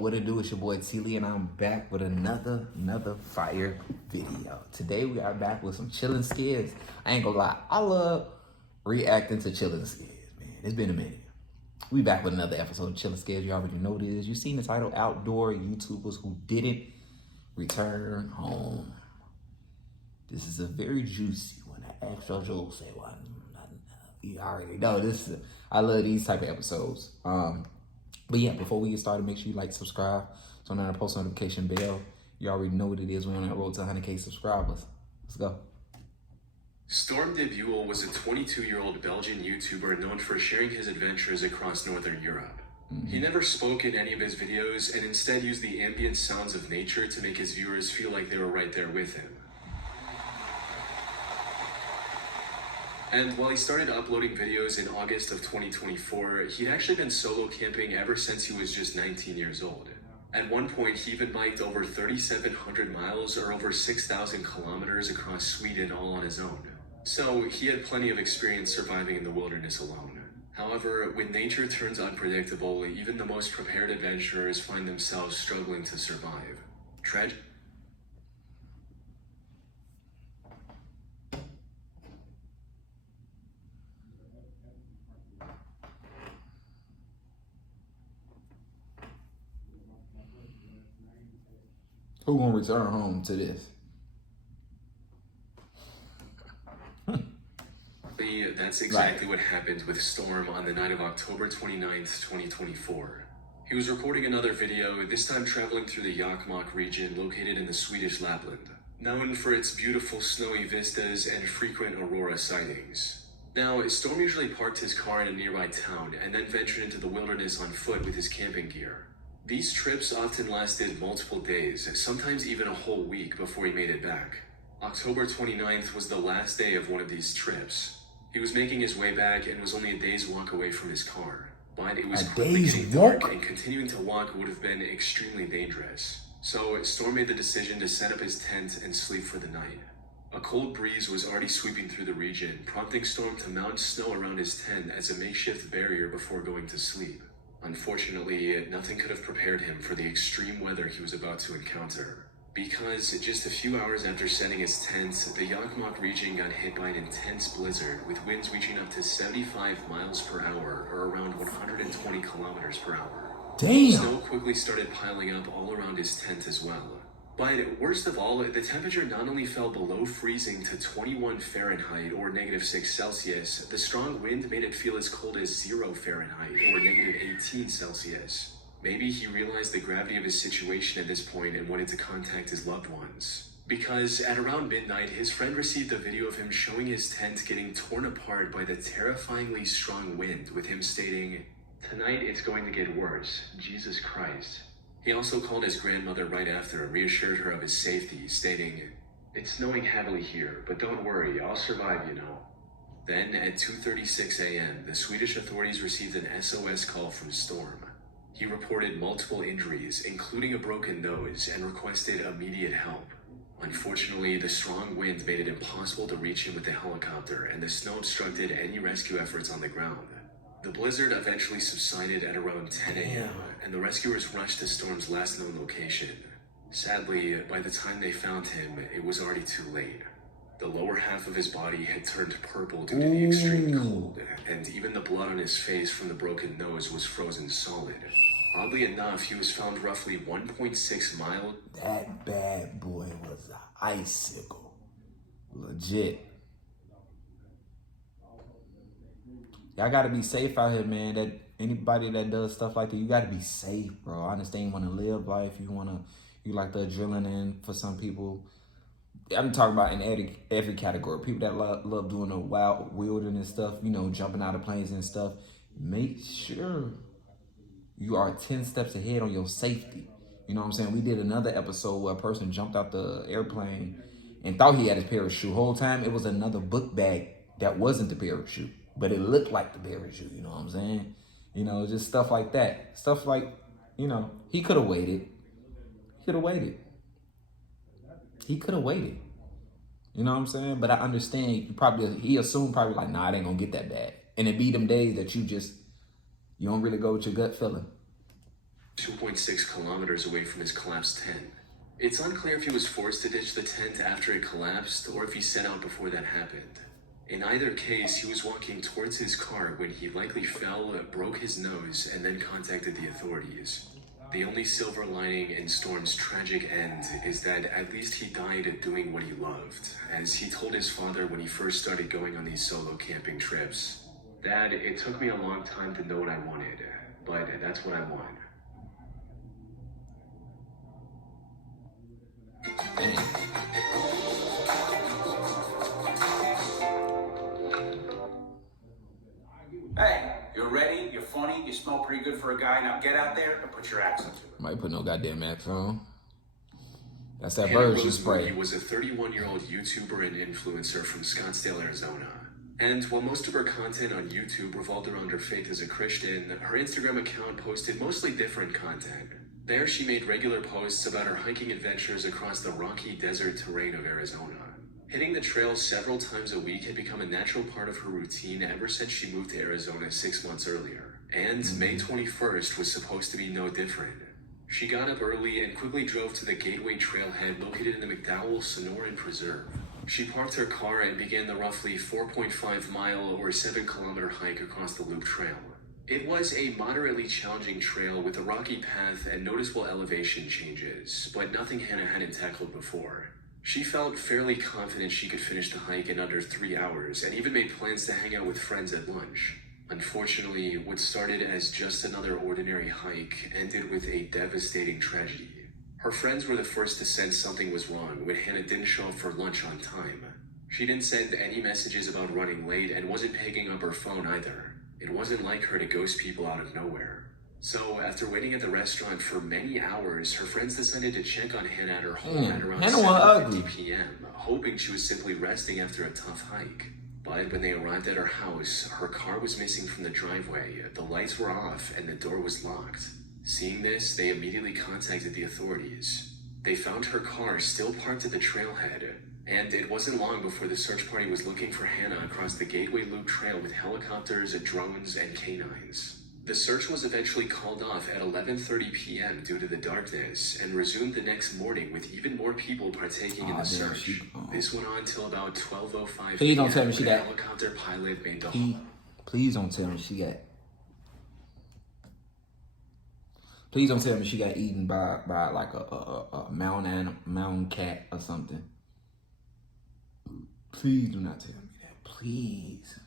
what it do? It's your boy T-Lee, and I'm back with another fire video. Today we are back with some chilling skids. I ain't gonna lie, I love reacting to chilling skids, man. It's been a minute. We back with another episode of Chilling Skids. You already know this. You seen the title, Outdoor YouTubers Who Didn't Return Home. This is a very juicy one. I asked Jojo say, well, you already know this. I love these type of episodes. But yeah, before we get started, make sure you like, subscribe, turn on the post notification bell. You already know what it is. We're on that road to 100K subscribers. Let's go. Storm de Buell was a 22-year-old Belgian YouTuber known for sharing his adventures across Northern Europe. He never spoke in any of his videos and instead used the ambient sounds of nature to make his viewers feel like they were right there with him. And while he started uploading videos in August of 2024, he'd actually been solo camping ever since he was just 19 years old. At one point, he even biked over 3,700 miles or over 6,000 kilometers across Sweden all on his own. So he had plenty of experience surviving in the wilderness alone. However, when nature turns unpredictable, even the most prepared adventurers find themselves struggling to survive. Who gonna return home to this? That's exactly what happened with Storm on the night of October 29th, 2024. He was recording another video, this time traveling through the Jokkmokk region located in the Swedish Lapland, known for its beautiful snowy vistas and frequent aurora sightings. Now, Storm usually parked his car in a nearby town and then ventured into the wilderness on foot with his camping gear. These trips often lasted multiple days, sometimes even a whole week before he made it back. October 29th was the last day of one of these trips. He was making his way back and was only a day's walk away from his car. But it was quickly getting dark and continuing to walk would have been extremely dangerous. So Storm made the decision to set up his tent and sleep for the night. A cold breeze was already sweeping through the region, prompting Storm to mount snow around his tent as a makeshift barrier before going to sleep. Unfortunately, nothing could have prepared him for the extreme weather he was about to encounter. Because just a few hours after setting his tent, the Jokkmokk region got hit by an intense blizzard with winds reaching up to 75 miles per hour or around 120 kilometers per hour. Damn! Snow quickly started piling up all around his tent as well. But worst of all, the temperature not only fell below freezing to 21 Fahrenheit or -6 Celsius, the strong wind made it feel as cold as 0 Fahrenheit or -18 Celsius. Maybe he realized the gravity of his situation at this point and wanted to contact his loved ones. Because at around midnight, his friend received a video of him showing his tent getting torn apart by the terrifyingly strong wind, with him stating, "Tonight it's going to get worse, Jesus Christ." He also called his grandmother right after and reassured her of his safety, stating, "It's snowing heavily here, but don't worry, I'll survive, you know." Then at 2:36 a.m., the Swedish authorities received an SOS call from Storm. He reported multiple injuries, including a broken nose, and requested immediate help. Unfortunately, the strong wind made it impossible to reach him with the helicopter, and the snow obstructed any rescue efforts on the ground. The blizzard eventually subsided at around 10 a.m., and the rescuers rushed to Storm's last known location. Sadly, by the time they found him, it was already too late. The lower half of his body had turned purple due to the extreme cold, and even the blood on his face from the broken nose was frozen solid. Oddly enough, he was found roughly 1.6 miles. That bad boy was an icicle. Legit. Y'all gotta be safe out here, man. That anybody that does stuff like that, you gotta be safe, bro. I understand you wanna live life, you like the adrenaline for some people. I'm talking about in every category. People that love doing the wild wilderness stuff, jumping out of planes and stuff. Make sure you are 10 steps ahead on your safety. You know what I'm saying? We did another episode where a person jumped out the airplane and thought he had his parachute. Whole time it was another book bag that wasn't the parachute, but it looked like the parachute. You know what I'm saying? Just stuff like that. Stuff like, he could have waited. He could have waited. You know what I'm saying? But I understand he assumed probably like, nah, it ain't gonna get that bad. And it be them days that you don't really go with your gut feeling. 2.6 kilometers away from his collapsed tent. It's unclear if he was forced to ditch the tent after it collapsed or if he set out before that happened. In either case, he was walking towards his car when he likely fell, broke his nose, and then contacted the authorities. The only silver lining in Storm's tragic end is that at least he died doing what he loved, as he told his father when he first started going on these solo camping trips. "Dad, it took me a long time to know what I wanted, but that's what I want." Hey, you're ready, you're funny, you smell pretty good for a guy. Now get out there and put your accent to it. Might put no goddamn accent on. That's that Hannah version spray. He was a 31-year-old YouTuber and influencer from Scottsdale, Arizona. And while most of her content on YouTube revolved around her faith as a Christian, her Instagram account posted mostly different content. There, she made regular posts about her hiking adventures across the rocky desert terrain of Arizona. Hitting the trails several times a week had become a natural part of her routine ever since she moved to Arizona 6 months earlier. And May 21st was supposed to be no different. She got up early and quickly drove to the Gateway Trailhead located in the McDowell Sonoran Preserve. She parked her car and began the roughly 4.5-mile or 7-kilometer hike across the Loop Trail. It was a moderately challenging trail with a rocky path and noticeable elevation changes, but nothing Hannah hadn't tackled before. She felt fairly confident she could finish the hike in under 3 hours and even made plans to hang out with friends at lunch. Unfortunately, what started as just another ordinary hike ended with a devastating tragedy. Her friends were the first to sense something was wrong when Hannah didn't show up for lunch on time. She didn't send any messages about running late and wasn't picking up her phone either. It wasn't like her to ghost people out of nowhere. So, after waiting at the restaurant for many hours, her friends decided to check on Hannah at her home at around 7:50 p.m., hoping she was simply resting after a tough hike. But when they arrived at her house, her car was missing from the driveway, the lights were off, and the door was locked. Seeing this, they immediately contacted the authorities. They found her car still parked at the trailhead, and it wasn't long before the search party was looking for Hannah across the Gateway Loop Trail with helicopters, drones, and canines. The search was eventually called off at 11:30 p.m. due to the darkness and resumed the next morning with even more people partaking in the search. This went on till about 12:05 Please don't tell me she when a got. helicopter pilot made the Please don't tell me she got. Please don't tell me she got eaten by like a mountain cat or something. Please do not tell me that. Please.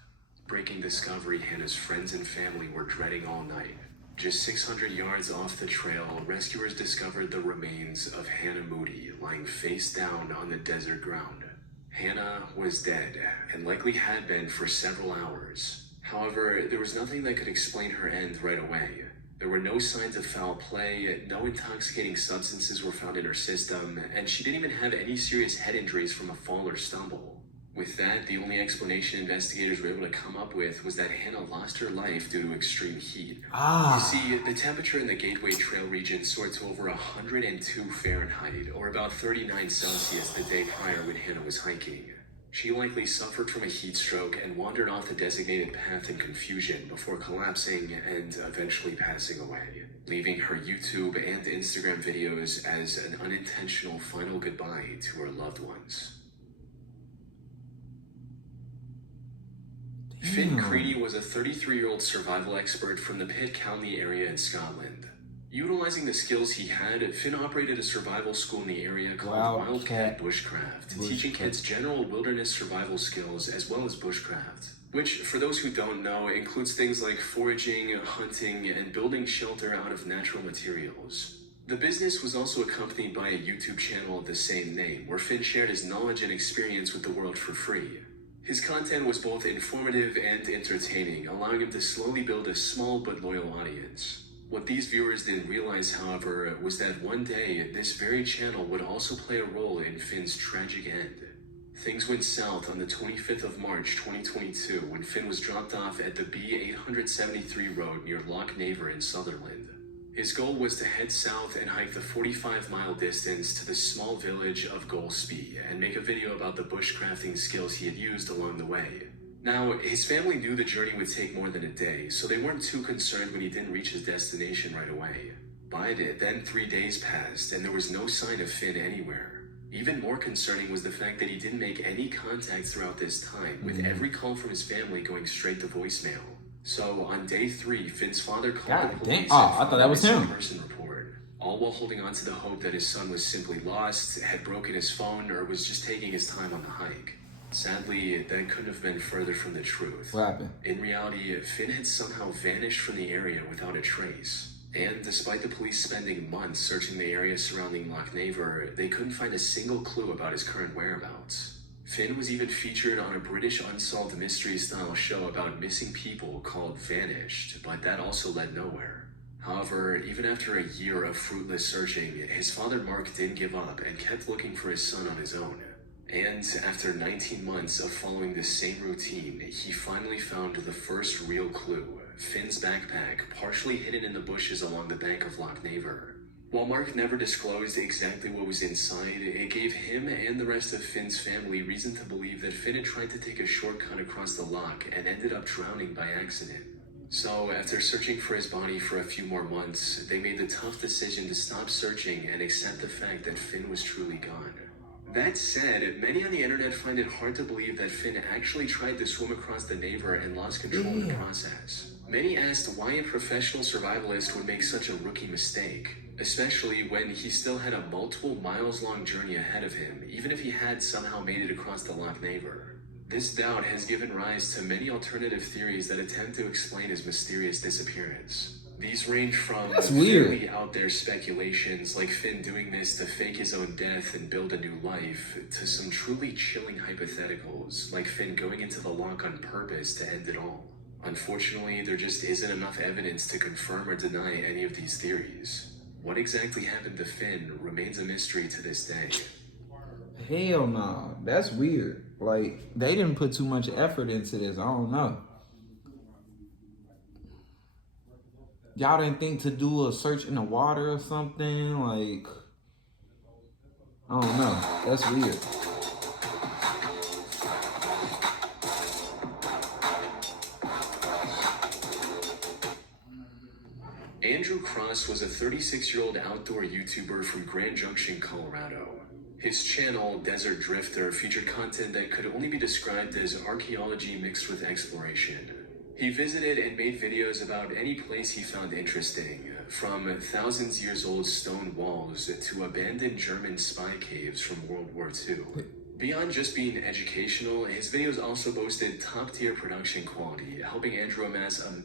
breaking discovery Hannah's friends and family were dreading all night. Just 600 yards off the trail, rescuers discovered the remains of Hannah Moody lying face down on the desert ground. Hannah was dead, and likely had been for several hours. However, there was nothing that could explain her end right away. There were no signs of foul play, no intoxicating substances were found in her system, and she didn't even have any serious head injuries from a fall or stumble. With that, the only explanation investigators were able to come up with was that Hannah lost her life due to extreme heat. You see, the temperature in the Gateway Trail region soared to over 102 Fahrenheit, or about 39 Celsius the day prior when Hannah was hiking. She likely suffered from a heat stroke and wandered off the designated path in confusion before collapsing and eventually passing away, leaving her YouTube and Instagram videos as an unintentional final goodbye to her loved ones. Finn Creedy was a 33-year-old survival expert from the Pitt County area in Scotland. Utilizing the skills he had, Finn operated a survival school in the area called Wildcat Bushcraft, teaching kids general wilderness survival skills as well as bushcraft, which, for those who don't know, includes things like foraging, hunting, and building shelter out of natural materials. The business was also accompanied by a YouTube channel of the same name, where Finn shared his knowledge and experience with the world for free. His content was both informative and entertaining, allowing him to slowly build a small but loyal audience. What these viewers didn't realize, however, was that one day, this very channel would also play a role in Finn's tragic end. Things went south on the 25th of March 2022 when Finn was dropped off at the B873 road near Loch Naver in Sutherland. His goal was to head south and hike the 45-mile distance to the small village of Golspie and make a video about the bushcrafting skills he had used along the way. Now, his family knew the journey would take more than a day, so they weren't too concerned when he didn't reach his destination right away. But then 3 days passed and there was no sign of Finn anywhere. Even more concerning was the fact that he didn't make any contact throughout this time, with every call from his family going straight to voicemail. So on day 3, Finn's father called the police and I thought that was him. person report, all while holding on to the hope that his son was simply lost, had broken his phone, or was just taking his time on the hike. Sadly, that couldn't have been further from the truth. What happened? In reality, Finn had somehow vanished from the area without a trace. And despite the police spending months searching the area surrounding Loch Naver, they couldn't find a single clue about his current whereabouts. Finn was even featured on a British unsolved mystery-style show about missing people called Vanished, but that also led nowhere. However, even after a year of fruitless searching, his father Mark didn't give up and kept looking for his son on his own. And after 19 months of following this same routine, he finally found the first real clue: Finn's backpack, partially hidden in the bushes along the bank of Loch Naver. While Mark never disclosed exactly what was inside, it gave him and the rest of Finn's family reason to believe that Finn had tried to take a shortcut across the loch and ended up drowning by accident. So, after searching for his body for a few more months, they made the tough decision to stop searching and accept the fact that Finn was truly gone. That said, many on the internet find it hard to believe that Finn actually tried to swim across the Naver and lost control in the process. Many asked why a professional survivalist would make such a rookie mistake, especially when he still had a multiple miles-long journey ahead of him, even if he had somehow made it across the Loch Naver. This doubt has given rise to many alternative theories that attempt to explain his mysterious disappearance. These range from really out there speculations like Finn doing this to fake his own death and build a new life, to some truly chilling hypotheticals like Finn going into the loch on purpose to end it all. Unfortunately, there just isn't enough evidence to confirm or deny any of these theories. What exactly happened to Finn remains a mystery to this day. Hell no, that's weird. Like, they didn't put too much effort into this. I don't know. Y'all didn't think to do a search in the water or something? Like, I don't know. That's weird. Andrew Cross was a 36-year-old outdoor YouTuber from Grand Junction, Colorado. His channel, Desert Drifter, featured content that could only be described as archaeology mixed with exploration. He visited and made videos about any place he found interesting, from thousands years old stone walls to abandoned German spy caves from World War II. Beyond just being educational, his videos also boasted top-tier production quality, helping Andrew amass a...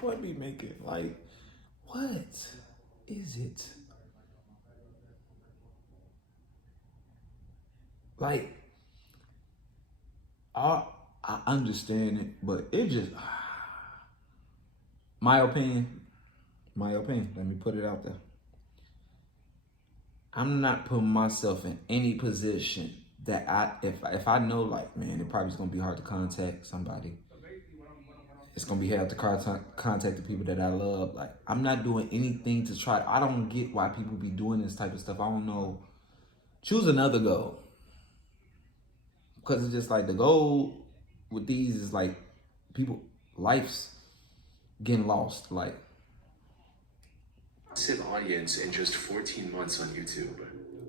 What be making, like, what is it? Like, I understand it, but it just, my opinion, let me put it out there. I'm not putting myself in any position that if I know, like, man, it probably is going to be hard to contact somebody. It's going to be hard to contact the people that I love. Like, I'm not doing anything to try. I don't get why people be doing this type of stuff. I don't know. Choose another goal. Because it's just like the goal with these is like people, life's getting lost. Like, massive audience in just 14 months on YouTube.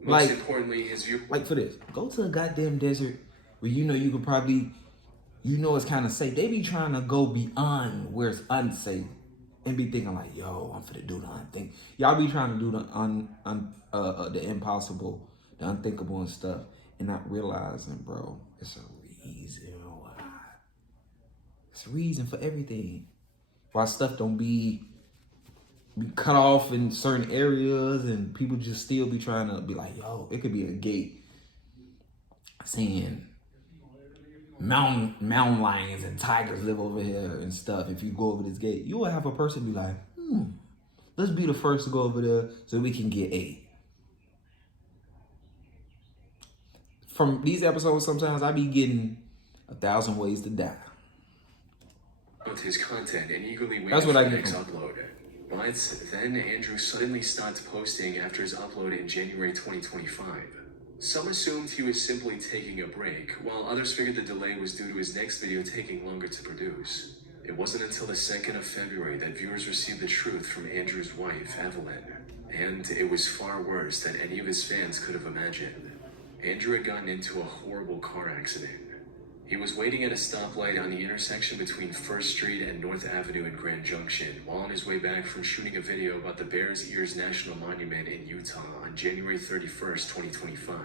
Most like, importantly, his view... Like, for this, go to a goddamn desert where you know you could probably, you know it's kind of safe. They be trying to go beyond where it's unsafe and be thinking like, yo, I'm finna do the unthinkable. Y'all be trying to do the impossible, the unthinkable and stuff, and not realizing, bro, it's a reason why. It's a reason for everything. Why stuff don't be cut off in certain areas and people just still be trying to be like, yo, it could be a gate saying mountain lions and tigers live over here and stuff. If you go over this gate, you will have a person be like, let's be the first to go over there so we can get aid. From these episodes, sometimes I be getting 1,000 ways to die. With his content and eagerly waiting That's what for I the get next from. upload. But then Andrew suddenly stopped posting after his upload in January 2025. Some assumed he was simply taking a break, while others figured the delay was due to his next video taking longer to produce. It wasn't until the 2nd of February that viewers received the truth from Andrew's wife, Evelyn. And it was far worse than any of his fans could have imagined. Andrew had gotten into a horrible car accident. He was waiting at a stoplight on the intersection between 1st Street and North Avenue in Grand Junction while on his way back from shooting a video about the Bears Ears National Monument in Utah on January 31st, 2025.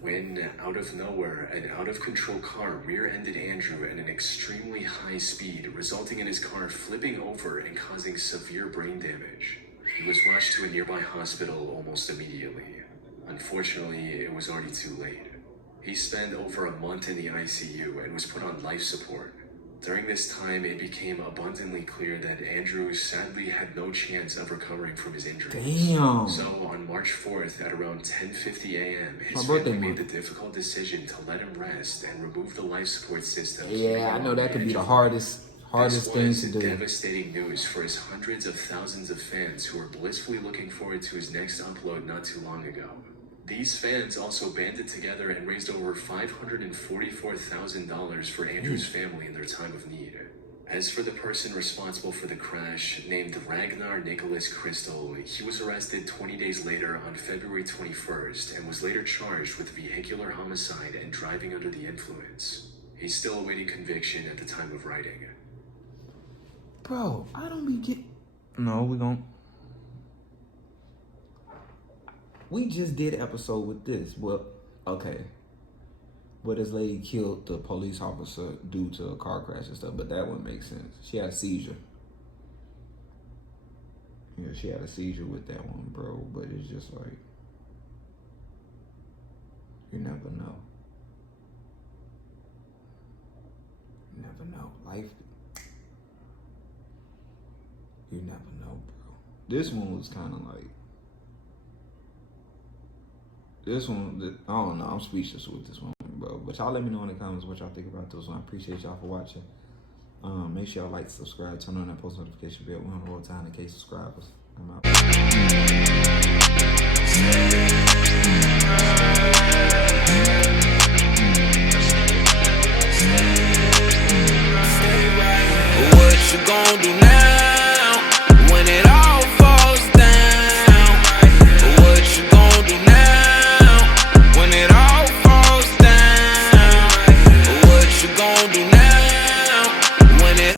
When, out of nowhere, an out-of-control car rear-ended Andrew at an extremely high speed, resulting in his car flipping over and causing severe brain damage. He was rushed to a nearby hospital almost immediately. Unfortunately, it was already too late. He spent over a month in the ICU and was put on life support. During this time, it became abundantly clear that Andrew sadly had no chance of recovering from his injuries. Damn. So on March 4th at around 10:50 a.m., his family made the difficult decision to let him rest and remove the life support system. Yeah, I know that could be the hardest thing to do. Devastating news for his hundreds of thousands of fans who were blissfully looking forward to his next upload not too long ago. These fans also banded together and raised over $544,000 for Andrew's family in their time of need. As for the person responsible for the crash, named Ragnar Nicholas Crystal, he was arrested 20 days later on February 21st and was later charged with vehicular homicide and driving under the influence. He's still awaiting conviction at the time of writing. Bro, I don't be No, we just did an episode with this. Well, okay. But this lady killed the police officer due to a car crash and stuff, but that wouldn't make sense. She had a seizure. Yeah, she had a seizure with that one, bro. But it's just like, you never know. You never know. Life, you never know, bro. This one was kind of like, this one, I don't know, I'm speechless with this one, bro. But y'all let me know in the comments what y'all think about this one. I appreciate y'all for watching. Make sure y'all like, subscribe, turn on that post notification bell. We're on the road to 100K subscribers. I'm out.